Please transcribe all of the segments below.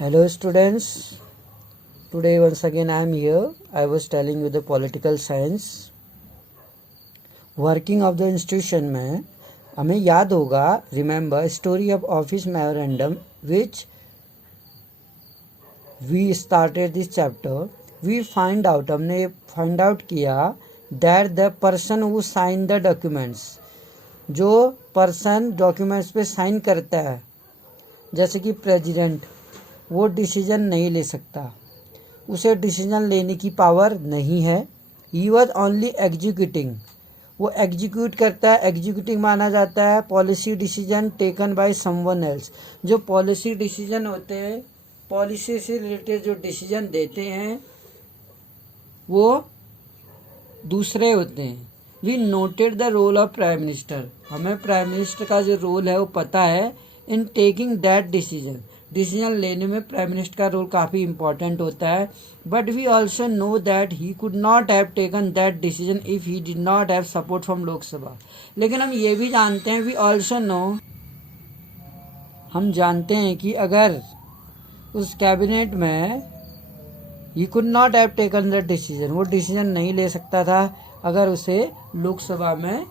Hello students, today once again I am here. I was telling you the political science. Working of the institution में हमें याद होगा, remember story of office memorandum which we started this chapter. We हमने find out किया that the person who sign the documents, जो person documents पे sign करता है जैसे कि प्रेसिडेंट, वो डिसीजन नहीं ले सकता, उसे डिसीजन लेने की पावर नहीं है. ही वॉज ओनली एग्जीक्यूटिंग, वो एग्जीक्यूट करता है. एग्जीक्यूटिंग माना जाता है policy decision taken by someone else. जो पॉलिसी डिसीजन होते हैं, पॉलिसी से रिलेटेड जो डिसीजन देते हैं वो दूसरे होते हैं. We noted the role of prime minister, हमें प्राइम मिनिस्टर का जो रोल है वो पता है in taking that decision. Decision लेने में प्राइम मिनिस्टर का रोल काफ़ी इंपॉर्टेंट होता है. But we also know that he could not have taken that decision if he did not have support from Lok Sabha. लेकिन हम ये भी जानते हैं, वी ऑल्सो नो, हम जानते हैं कि अगर उस कैबिनेट में ही could not have taken that decision, वो डिसीजन नहीं ले सकता था अगर उसे लोकसभा में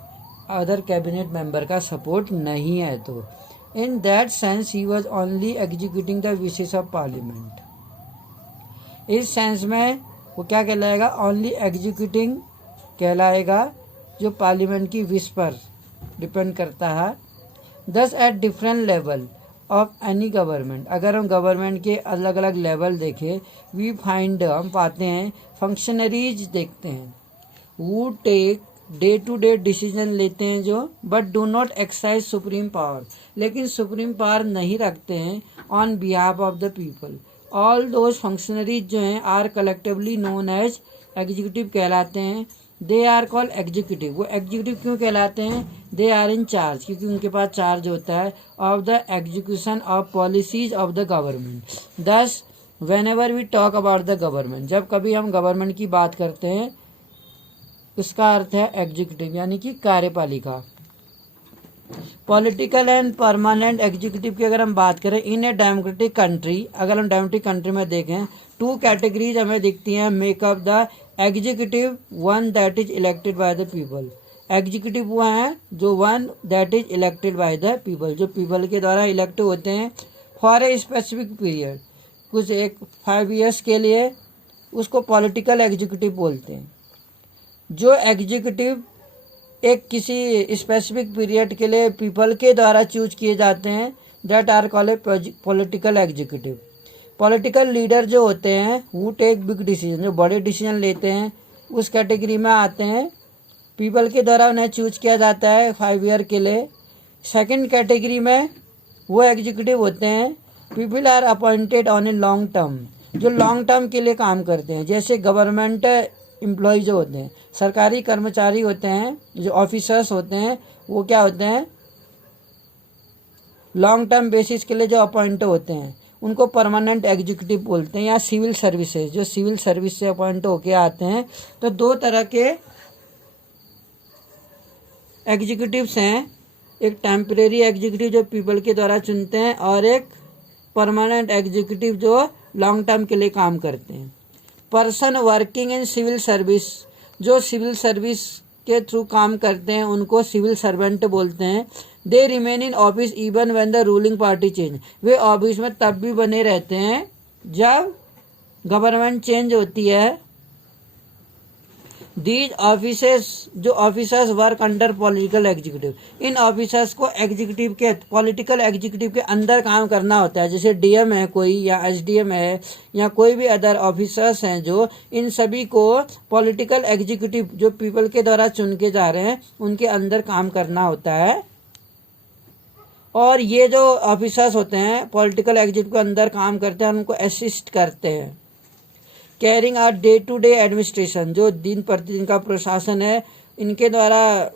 अदर कैबिनेट मेंबर का सपोर्ट नहीं है. तो in that sense he was only executing the wishes of parliament. इस सेंस में वो क्या कहलाएगा, ओनली एग्जीक्यूटिंग कहलाएगा, जो पार्लियामेंट की विश पर डिपेंड करता है. दस at different level of any government, अगर हम गवर्नमेंट के अलग अलग लेवल देखें, वी फाइंड, हम पाते हैं फंक्शनरीज देखते हैं who take day to day decision लेते हैं जो, but do not exercise supreme power, लेकिन सुप्रीम पावर नहीं रखते हैं on behalf of the people. All those functionaries जो हैं are collectively known as executive कहलाते हैं. They are called executive. वो एग्जीक्यूटिव क्यों कहलाते हैं, दे आर इन चार्ज, क्योंकि उनके पास चार्ज होता है of the execution of policies of the government. Thus whenever we talk about the government, जब कभी हम गवर्नमेंट की बात करते हैं उसका अर्थ है एग्जीक्यूटिव, यानी कि कार्यपालिका. पॉलिटिकल एंड परमानेंट एग्जीक्यूटिव की अगर हम बात करें इन ए डेमोक्रेटिक कंट्री, अगर हम डेमोक्रेटिक कंट्री में देखें, टू कैटेगरीज हमें दिखती हैं makeup the executive. One that is elected by the people, executive वो है जो one that is elected by the people, जो पीपल के द्वारा इलेक्ट होते हैं फॉर ए स्पेसिफिक पीरियड, कुछ एक 5 years के लिए, उसको पॉलिटिकल एग्जीक्यूटिव बोलते हैं. जो एग्जीक्यूटिव एक किसी स्पेसिफिक पीरियड के लिए पीपल के द्वारा चूज किए जाते हैं, that are called political executive. Political leader जो होते हैं हु टेक बिग डिसीजन, जो बड़े डिसीजन लेते हैं, उस कैटेगरी में आते हैं. पीपल के द्वारा उन्हें चूज किया जाता है 5 year के लिए. सेकंड कैटेगरी में वो एग्जीक्यूटिव होते हैं people are appointed on a long term, जो लॉन्ग टर्म के लिए काम करते हैं. जैसे गवर्नमेंट एम्प्लॉय जो होते हैं, सरकारी कर्मचारी होते हैं, जो ऑफिसर्स होते हैं, वो क्या होते हैं, लॉन्ग टर्म बेसिस के लिए जो अपॉइंट होते हैं उनको परमानेंट एग्जीक्यूटिव बोलते हैं. या सिविल सर्विसेज, जो सिविल सर्विस से अपॉइंट होके आते हैं. तो दो तरह के एग्जीक्यूटिव्स हैं, एक टेम्परेरी एग्जीक्यूटिव जो पीपल के द्वारा चुनते हैं, और एक परमानेंट एग्जीक्यूटिव जो लॉन्ग टर्म के लिए काम करते हैं. Person working in civil service, जो सिविल सर्विस के थ्रू काम करते हैं उनको सिविल सर्वेंट बोलते हैं. They remain in office even when the ruling party change, वे ऑफिस में तब भी बने रहते हैं जब गवर्नमेंट चेंज होती है. दीज ऑफिसर्स, जो officers work under political executive, इन ऑफिसर्स को एग्जीक्यूटिव के पॉलिटिकल एग्जीक्यूटिव के अंदर काम करना होता है. जैसे डीएम है कोई, या एसडीएम है, या कोई भी अदर ऑफिसर्स हैं, जो इन सभी को पॉलिटिकल एग्जीक्यूटिव जो पीपल के द्वारा चुन के जा रहे हैं उनके अंदर काम करना होता है. और ये जो ऑफिसर्स होते हैं पॉलिटिकल एग्जीक्यूटिव के अंदर काम करते हैं, उनको असिस्ट करते हैं. Carrying out day to day administration, जो दिन प्रतिदिन का प्रशासन है इनके द्वारा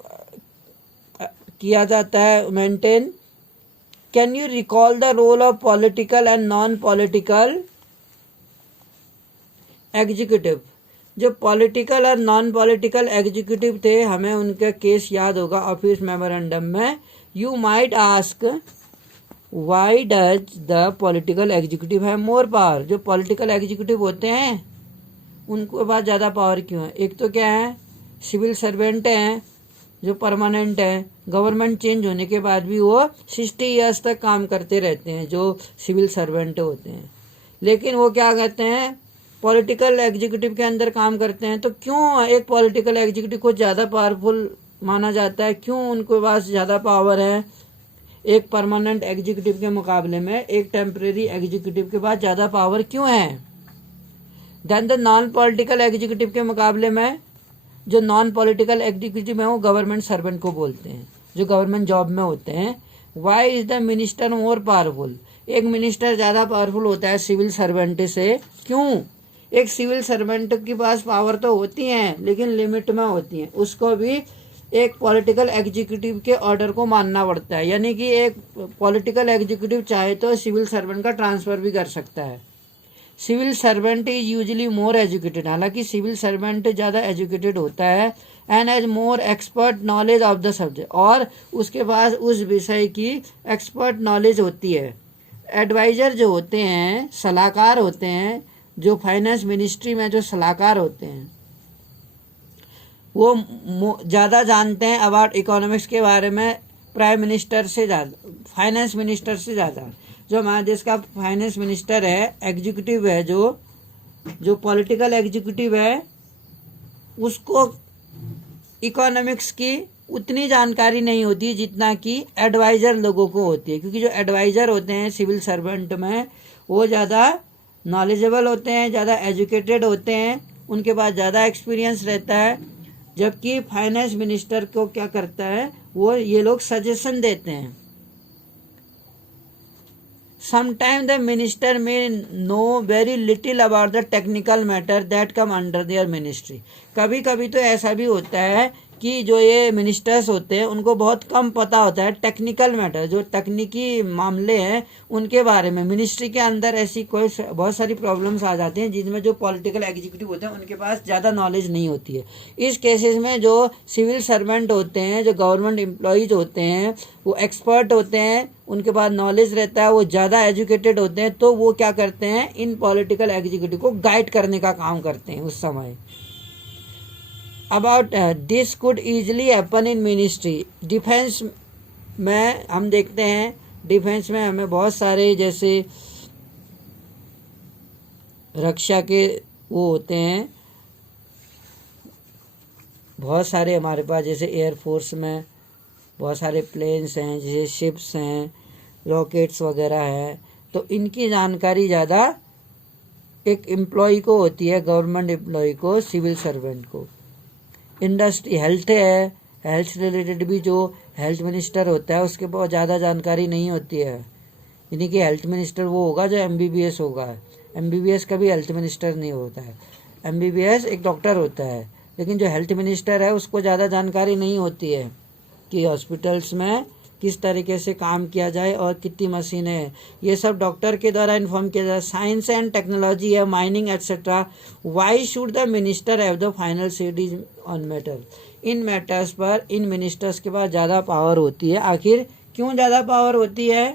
किया जाता है, maintain. Can you recall the role of political and non political executive, जो पॉलिटिकल और नॉन पॉलिटिकल एग्जीक्यूटिव थे, हमें उनका केस याद होगा ऑफिस मेमोरेंडम में. You might ask why does the political executive है मोर पावर? जो पॉलिटिकल एग्जीक्यूटिव होते हैं उनके पास ज़्यादा पावर क्यों है? एक तो क्या है, सिविल सर्वेंट हैं जो परमानेंट है, गवर्नमेंट चेंज होने के बाद भी वो 60 ईयर्स तक काम करते रहते हैं जो सिविल सर्वेंट होते हैं। लेकिन वो क्या कहते हैं, पॉलिटिकल एग्जीक्यूटिव के अंदर काम करते हैं। तो क्यों एक पॉलिटिकल एग्जीक्यूटिव को ज़्यादा पावरफुल माना जाता है? क्यों उनके पास ज़्यादा पावर है एक परमानेंट एग्जीक्यूटिव के मुकाबले में? एक टेम्परेरी एग्जीक्यूटिव के पास ज़्यादा पावर क्यों है than the non political executive के मुकाबले में? जो नॉन पॉलिटिकल एग्जीक्यूटिव है वो गवर्नमेंट सर्वेंट को बोलते हैं, जो गवर्नमेंट जॉब में होते हैं। Why is the minister more powerful? एक मिनिस्टर ज़्यादा पावरफुल होता है सिविल सर्वेंट से। क्यों? एक सिविल सर्वेंट के पास पावर तो होती हैं लेकिन लिमिट में होती हैं, उसको भी एक पॉलिटिकल एग्जीक्यूटिव के ऑर्डर को मानना पड़ता है। यानी कि एक पॉलिटिकल एग्जीक्यूटिव चाहे तो सिविल सर्वेंट का ट्रांसफ़र भी कर सकता है। Civil servant is usually more educated, हालांकि सिविल सर्वेंट ज़्यादा एजुकेटेड होता है and has more expert knowledge of the subject, और उसके पास उस विषय की एक्सपर्ट नॉलेज होती है। एडवाइज़र जो होते हैं, सलाहकार होते हैं, जो फाइनेंस मिनिस्ट्री में जो सलाहकार होते हैं वो ज़्यादा जानते हैं अबाउट इकोनॉमिक्स के बारे में प्राइम मिनिस्टर से ज़्यादा, फाइनेंस मिनिस्टर से ज़्यादा। जो हमारा देश का फाइनेंस मिनिस्टर है, एग्जीक्यूटिव है, जो पॉलिटिकल एग्जीक्यूटिव है, उसको इकोनॉमिक्स की उतनी जानकारी नहीं होती जितना कि एडवाइज़र लोगों को होती है। क्योंकि जो एडवाइज़र होते हैं सिविल सर्वेंट में वो ज़्यादा नॉलेजेबल होते हैं, ज़्यादा एजुकेटेड होते हैं, उनके पास ज़्यादा एक्सपीरियंस रहता है। जबकि फाइनेंस मिनिस्टर को क्या करता है, वो ये लोग सजेशन देते हैं। Sometimes the minister may know very little about the technical matter that come under their ministry. कभी कभी तो ऐसा भी होता है कि जो ये मिनिस्टर्स होते हैं उनको बहुत कम पता होता है टेक्निकल मैटर, जो तकनीकी मामले हैं उनके बारे में। मिनिस्ट्री के अंदर ऐसी कोई बहुत सारी प्रॉब्लम्स आ जाती हैं जिनमें जो पॉलिटिकल एग्जीक्यूटिव होते हैं उनके पास ज़्यादा नॉलेज नहीं होती है। इस केसेस में जो सिविल सर्वेंट होते हैं, जो गवर्नमेंट एम्प्लॉयज़ होते हैं, वो एक्सपर्ट होते हैं, उनके पास नॉलेज रहता है, वो ज़्यादा एजुकेटेड होते हैं, तो वो क्या करते हैं, इन पॉलिटिकल एग्जीक्यूटिव को गाइड करने का काम करते हैं उस समय। About this could easily happen in ministry. Defence में हम देखते हैं, डिफेंस में हमें बहुत सारे जैसे रक्षा के वो होते हैं, बहुत सारे हमारे पास, जैसे एयरफोर्स में बहुत सारे प्लेन्स हैं, जैसे शिप्स हैं, रॉकेट्स वगैरह हैं। तो इनकी जानकारी ज़्यादा एक एम्प्लॉय को होती है, गवर्नमेंट एम्प्लॉय को, सिविल सर्वेंट को। इंडस्ट्री, हेल्थ है, हेल्थ रिलेटेड भी जो हेल्थ मिनिस्टर होता है उसके बहुत ज़्यादा जानकारी नहीं होती है। यानी कि हेल्थ मिनिस्टर वो होगा जो MBBS होगा। MBBS कभी हेल्थ मिनिस्टर नहीं होता है। MBBS एक डॉक्टर होता है, लेकिन जो हेल्थ मिनिस्टर है उसको ज़्यादा जानकारी नहीं होती है कि हॉस्पिटल्स में किस तरीके से काम किया जाए और कितनी मशीनें हैं, ये सब डॉक्टर के द्वारा इन्फॉर्म किया जाए। साइंस एंड टेक्नोलॉजी है, mining etcetera. Why should the minister have the final CDs on matter? In matters पर इन मिनिस्टर्स के पास ज़्यादा पावर होती है। आखिर क्यों ज़्यादा पावर होती है?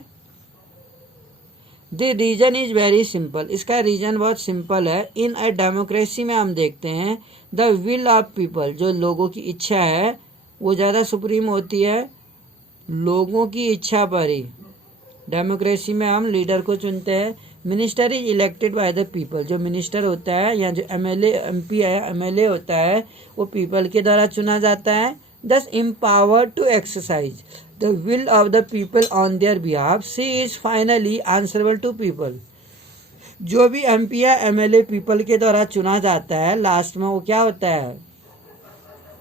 The reason is very simple. इसका रीजन बहुत सिंपल है। इन अ डेमोक्रेसी में हम देखते हैं द विल ऑफ पीपल, जो लोगों की इच्छा है वो ज़्यादा सुप्रीम होती है। लोगों की इच्छा पर ही डेमोक्रेसी में हम लीडर को चुनते हैं। Minister is elected by the people. जो मिनिस्टर होता है या जो MLA MP है, MLA होता है, वो पीपल के द्वारा चुना जाता है। Thus empower to exercise the will of the people on their behalf, she is finally answerable to people. जो भी MP या MLA पीपल के द्वारा चुना जाता है, लास्ट में वो क्या होता है,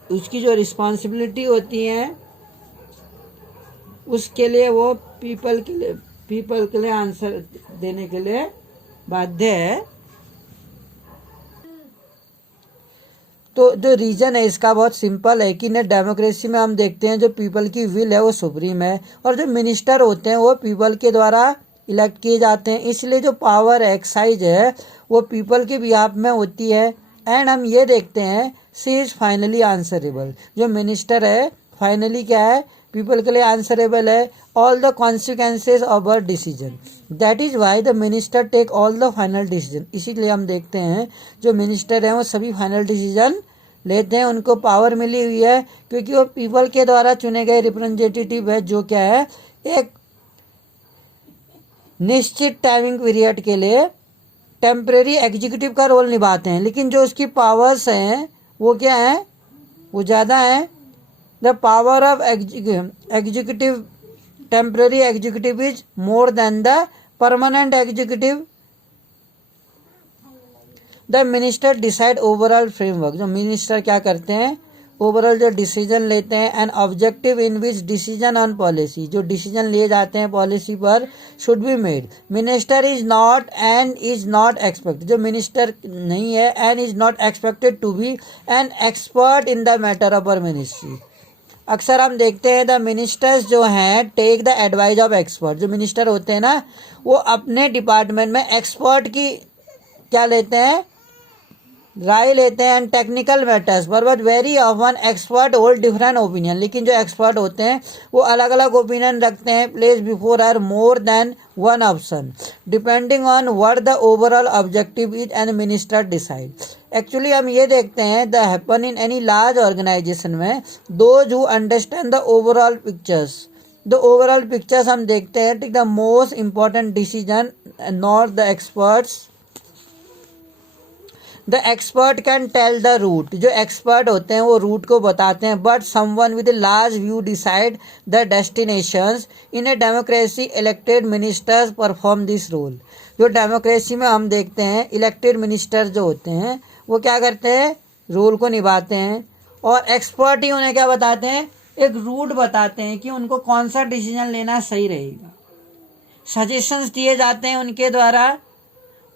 उसकी जो रिस्पॉन्सिबिलिटी होती है उसके लिए वो पीपल के लिए आंसर देने के लिए बाध्य है। तो जो रीज़न है इसका बहुत सिंपल है कि डेमोक्रेसी में हम देखते हैं जो पीपल की विल है वो सुप्रीम है, और जो मिनिस्टर होते हैं वो पीपल के द्वारा इलेक्ट किए जाते हैं। इसलिए जो पावर एक्साइज है वो पीपल के बिहाफ में होती है। एंड हम ये देखते हैं शी इज़ फाइनली आंसरेबल। जो मिनिस्टर है फाइनली क्या है, पीपल के लिए आंसरेबल है all the consequences of a decision, that is why the minister take all the final decision. इसीलिए हम देखते हैं जो मिनिस्टर हैं वो सभी फाइनल डिसीजन लेते हैं, उनको पावर मिली हुई है क्योंकि वो पीपल के द्वारा चुने गए रिप्रेजेंटेटिव है, जो क्या है एक निश्चित टाइमिंग पीरियड के लिए टेम्परेरी एग्जीक्यूटिव का रोल निभाते हैं। लेकिन जो उसकी पावर्स हैं वो क्या है, वो ज़्यादा है। The power of executive temporary executive is more than the permanent executive. The minister decide overall framework, जो मिनिस्टर क्या करते हैं ओवरऑल जो डिसीजन लेते हैं and objective in which decision on policy, जो डिसीजन लिए जाते हैं पॉलिसी पर should be made. Minister is not and is not expect, जो मिनिस्टर नहीं है and is not expected to be an expert in the matter of our ministry. अक्सर हम देखते हैं द मिनिस्टर्स जो हैं take the advice of expert, जो मिनिस्टर होते हैं ना वो अपने डिपार्टमेंट में एक्सपर्ट की क्या लेते हैं, राय लेते हैं एंड टेक्निकल मैटर्स पर, but very often expert hold different opinion. लेकिन जो एक्सपर्ट होते हैं वो अलग अलग ओपिनियन रखते हैं, place before are more than one option depending on what the overall objective is and minister decide. Actually हम ये देखते हैं the happen in any large organization में those who understand the overall pictures, the overall pictures हम देखते हैं take the most important decision not the experts. The expert can tell the route, जो expert होते हैं वो रूट को बताते हैं, but someone with large view decide the destinations. In a democracy elected ministers perform this role. जो democracy में हम देखते हैं इलेक्टेड मिनिस्टर जो होते हैं वो क्या करते हैं रोल को निभाते हैं, और एक्सपर्ट ही उन्हें क्या बताते हैं एक रूट बताते हैं कि उनको कौन सा डिसीजन लेना सही रहेगा। सजेशंस दिए जाते हैं उनके द्वारा,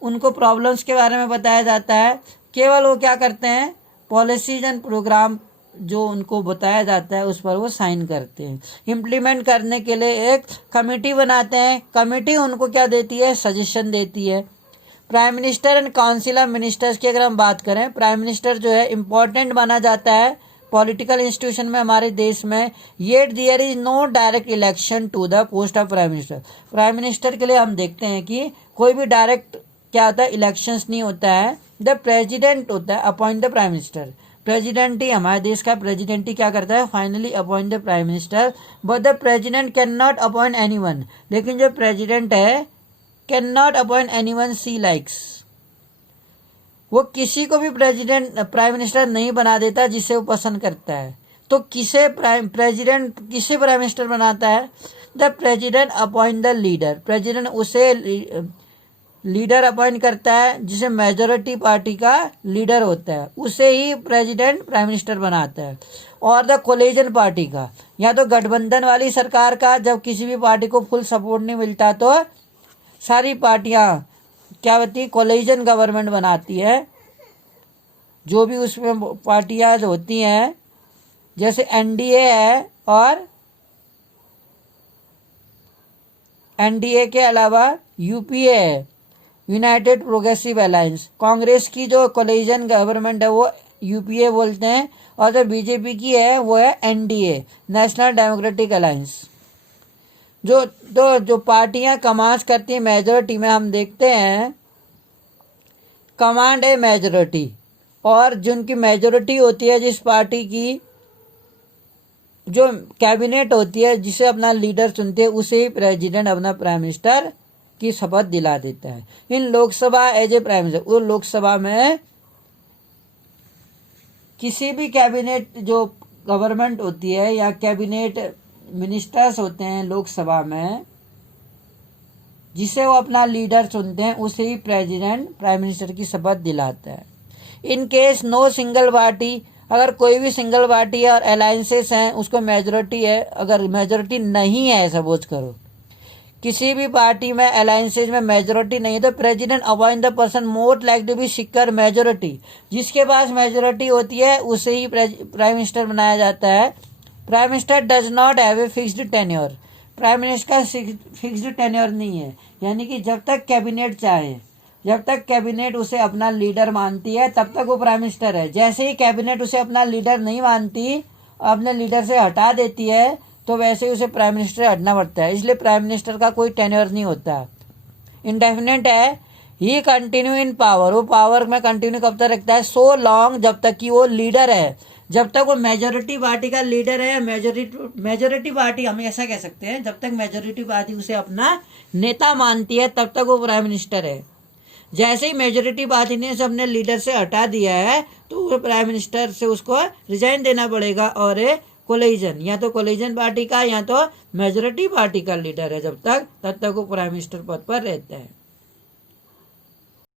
उनको प्रॉब्लम्स के बारे में बताया जाता है। केवल वो क्या करते हैं पॉलिसीज एंड प्रोग्राम जो उनको बताया जाता है उस पर वो साइन करते हैं। इम्प्लीमेंट करने के लिए एक कमेटी बनाते हैं, कमेटी उनको क्या देती है सजेशन देती है। Prime minister and council of ministers की अगर हम बात करें, प्राइम मिनिस्टर जो है इम्पोर्टेंट माना जाता है पॉलिटिकल इंस्टीट्यूशन में हमारे देश में, yet there is no direct election to the post of prime minister. Prime minister के लिए हम देखते हैं कि कोई भी डायरेक्ट क्या होता है इलेक्शंस नहीं होता है, द प्रेसिडेंट होता है appoint the prime minister. President ही हमारे देश का प्रेसिडेंट ही क्या करता है finally appoint the prime minister, but the president can not appoint anyone. लेकिन जो प्रेसिडेंट है can not appoint anyone see likes, वो किसी को भी प्रेसिडेंट प्राइम मिनिस्टर नहीं बना देता जिसे वो पसंद करता है। तो किसे प्रेसिडेंट किसे प्राइम मिनिस्टर बनाता है, the president appoint the leader. President उसे लीडर अपॉइंट करता है जिसे मेजोरिटी पार्टी का लीडर होता है, उसे ही प्रेसिडेंट प्राइम मिनिस्टर बनाता है। और द कोलिजन पार्टी का, या तो गठबंधन वाली सरकार का, जब किसी भी पार्टी को फुल सपोर्ट नहीं मिलता तो सारी पार्टियां क्या होती है कोलिजन गवर्नमेंट बनाती है। जो भी उसमें पार्टियां होती हैं जैसे एनडीए है, और एनडीए के अलावा यूपीए है यूनाइटेड प्रोग्रेसिव अलायंस। कांग्रेस की जो कोलिजन गवर्नमेंट है वो यूपीए बोलते हैं, और जो बीजेपी की है वो है एनडीए नेशनल डेमोक्रेटिक अलायंस। जो पार्टियां कमांड करती हैं मेजोरिटी में हम देखते हैं कमांड है मेजोरिटी, और जिनकी मेजोरिटी होती है जिस पार्टी की, जो कैबिनेट होती है जिसे अपना लीडर चुनते हैं उसे ही प्रेसिडेंट अपना प्राइम मिनिस्टर की शपथ दिला देता है। इन Lok Sabha as a prime minister, वो लोकसभा में किसी भी कैबिनेट जो गवर्नमेंट होती है या कैबिनेट मिनिस्टर्स होते हैं लोकसभा में जिसे वो अपना लीडर चुनते हैं उसे ही प्रेसिडेंट प्राइम मिनिस्टर की शपथ दिलाता है। In case no single party, अगर कोई भी सिंगल पार्टी और अलायंसेस हैं उसको मेजोरिटी है, अगर मेजोरिटी नहीं है सपोज करो किसी भी पार्टी में अलायंसेज में मेजोरिटी नहीं है, तो president appoint the person more like to be secure majority. जिसके पास मेजोरिटी होती है उसे ही प्राइम मिनिस्टर बनाया जाता है। Prime minister does not have a fixed tenure, prime minister का फिक्स्ड टेन्योर नहीं है, यानी कि जब तक कैबिनेट चाहे, जब तक कैबिनेट उसे अपना लीडर मानती है तब तक वो प्राइम मिनिस्टर है। जैसे ही कैबिनेट उसे अपना लीडर नहीं मानती, अपने लीडर से हटा देती है, तो वैसे ही उसे प्राइम मिनिस्टर हटना पड़ता है। इसलिए प्राइम मिनिस्टर का कोई टेन्योर नहीं होता, इंडेफिनेट है। ही कंटिन्यू इन पावर, वो पावर में कंटिन्यू कब तक रखता है? सो लॉन्ग, जब तक कि वो लीडर है, जब तक वो मेजोरिटी पार्टी का लीडर है। मेजोरिटी पार्टी हम ऐसा कह सकते हैं, जब तक मेजोरिटी पार्टी उसे अपना नेता मानती है तब तक वो प्राइम मिनिस्टर है। जैसे ही मेजोरिटी पार्टी ने उसे अपने लीडर से हटा दिया है तो वो प्राइम मिनिस्टर से उसको रिजाइन देना पड़ेगा, और कोलिजन, या तो कोलिजन पार्टी का या तो मेजोरिटी पार्टी का लीडर है जब तक, तब तक वो प्राइम मिनिस्टर पद पर रहता है।